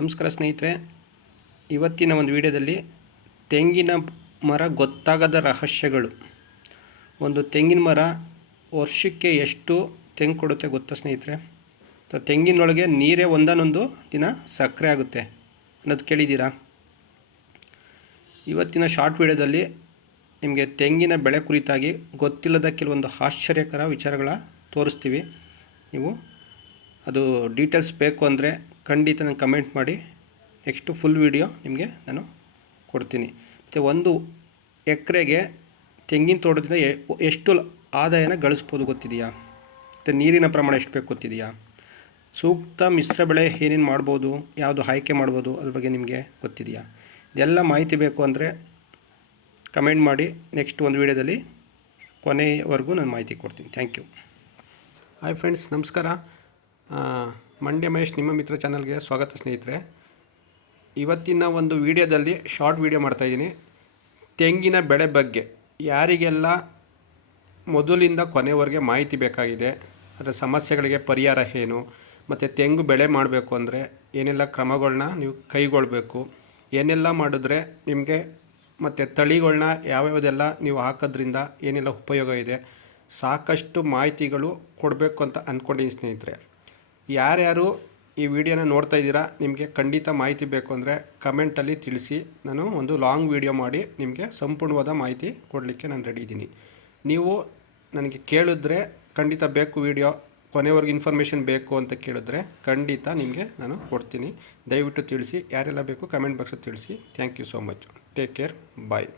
ನಮಸ್ಕಾರ ಸ್ನೇಹಿತರೆ. ಇವತ್ತಿನ ಒಂದು ವಿಡಿಯೋದಲ್ಲಿ ತೆಂಗಿನ ಮರ ಗೊತ್ತಾಗದ ರಹಸ್ಯಗಳು. ಒಂದು ತೆಂಗಿನ ಮರ ವರ್ಷಕ್ಕೆ ಎಷ್ಟು ತೆಂಗು ಕೊಡುತ್ತೆ ಗೊತ್ತಾ ಸ್ನೇಹಿತರೆ? ತೆಂಗಿನೊಳಗೆ ನೀರೇ ಒಂದೊಂದು ದಿನ ಸಕ್ಕರೆ ಆಗುತ್ತೆ ಅನ್ನೋದು ಕೇಳಿದ್ದೀರಾ? ಇವತ್ತಿನ ಶಾರ್ಟ್ ವಿಡಿಯೋದಲ್ಲಿ ನಿಮಗೆ ತೆಂಗಿನ ಬೆಳೆ ಕುರಿತಾಗಿ ಗೊತ್ತಿಲ್ಲದ ಕೆಲವೊಂದು ಆಶ್ಚರ್ಯಕರ ವಿಚಾರಗಳ ತೋರಿಸ್ತೀವಿ. ನೀವು ಅದು ಡೀಟೇಲ್ಸ್ ಬೇಕು ಅಂದರೆ ಖಂಡಿತ ನನಗೆ ಕಮೆಂಟ್ ಮಾಡಿ, ನೆಕ್ಸ್ಟು ಫುಲ್ ವಿಡಿಯೋ ನಿಮಗೆ ನಾನು ಕೊಡ್ತೀನಿ. ಮತ್ತು ಒಂದು ಎಕರೆಗೆ ತೆಂಗಿನ ತೋಟದಿಂದ ಎಷ್ಟು ಆದಾಯನ ಗಳಿಸ್ಬೋದು ಗೊತ್ತಿದೆಯಾ? ಮತ್ತು ನೀರಿನ ಪ್ರಮಾಣ ಎಷ್ಟು ಬೇಕು ಗೊತ್ತಿದೆಯಾ? ಸೂಕ್ತ ಮಿಶ್ರ ಬೆಳೆ ಏನೇನು ಮಾಡ್ಬೋದು, ಯಾವುದು ಆಯ್ಕೆ ಮಾಡ್ಬೋದು, ಅದ್ರ ಬಗ್ಗೆ ನಿಮಗೆ ಗೊತ್ತಿದೆಯಾ? ಇದೆಲ್ಲ ಮಾಹಿತಿ ಬೇಕು ಅಂದರೆ ಕಮೆಂಟ್ ಮಾಡಿ, ನೆಕ್ಸ್ಟ್ ಒಂದು ವಿಡಿಯೋದಲ್ಲಿ ಕೊನೆಯವರೆಗೂ ನಾನು ಮಾಹಿತಿ ಕೊಡ್ತೀನಿ. Thank you. ಹಾಯ್ ಫ್ರೆಂಡ್ಸ್, ನಮಸ್ಕಾರ. ಮಂಡ್ಯ ಮಹೇಶ್ ನಿಮ್ಮ ಮಿತ್ರ ಚಾನಲ್ಗೆ ಸ್ವಾಗತ ಸ್ನೇಹಿತರೆ. ಇವತ್ತಿನ ಒಂದು ವಿಡಿಯೋದಲ್ಲಿ ಶಾರ್ಟ್ ವಿಡಿಯೋ ಮಾಡ್ತಾಯಿದ್ದೀನಿ. ತೆಂಗಿನ ಬೆಳೆ ಬಗ್ಗೆ ಯಾರಿಗೆಲ್ಲ ಮೊದಲಿಂದ ಕೊನೆವರೆಗೆ ಮಾಹಿತಿ ಬೇಕಾಗಿದೆ, ಅದರ ಸಮಸ್ಯೆಗಳಿಗೆ ಪರಿಹಾರ ಏನು, ಮತ್ತು ತೆಂಗು ಬೆಳೆ ಮಾಡಬೇಕು ಅಂದರೆ ಏನೆಲ್ಲ ಕ್ರಮಗಳನ್ನ ನೀವು ಕೈಗೊಳ್ಳಬೇಕು, ಏನೆಲ್ಲ ಮಾಡಿದ್ರೆ ನಿಮಗೆ ಮತ್ತು ತಳಿಗಳನ್ನ ಯಾವ್ಯಾವುದೆಲ್ಲ ನೀವು ಹಾಕೋದ್ರಿಂದ ಏನೆಲ್ಲ ಉಪಯೋಗ ಇದೆ, ಸಾಕಷ್ಟು ಮಾಹಿತಿಗಳು ಕೊಡಬೇಕು ಅಂತ ಅಂದ್ಕೊಂಡಿದ್ದೀನಿ ಸ್ನೇಹಿತರೆ. ಯಾರ್ಯಾರು ಈ ವಿಡಿಯೋನ ನೋಡ್ತಾ ಇದ್ದೀರಾ, ನಿಮಗೆ ಖಂಡಿತ ಮಾಹಿತಿ ಬೇಕು ಅಂದರೆ ಕಮೆಂಟಲ್ಲಿ ತಿಳಿಸಿ. ನಾನು ಒಂದು ಲಾಂಗ್ ವಿಡಿಯೋ ಮಾಡಿ ನಿಮಗೆ ಸಂಪೂರ್ಣವಾದ ಮಾಹಿತಿ ಕೊಡಲಿಕ್ಕೆ ನಾನು ರೆಡಿ ಇದ್ದೀನಿ. ನೀವು ನನಗೆ ಕೇಳಿದ್ರೆ ಖಂಡಿತ ಬೇಕು, ವಿಡಿಯೋ ಕೊನೆವರೆಗೆ ಇನ್ಫಾರ್ಮೇಷನ್ ಬೇಕು ಅಂತ ಕೇಳಿದ್ರೆ ಖಂಡಿತ ನಿಮಗೆ ನಾನು ಕೊಡ್ತೀನಿ. ದಯವಿಟ್ಟು ತಿಳಿಸಿ, ಯಾರೆಲ್ಲ ಬೇಕು ಕಮೆಂಟ್ ಬಾಕ್ಸಲ್ಲಿ ತಿಳಿಸಿ. Thank you so much. Take care. Bye.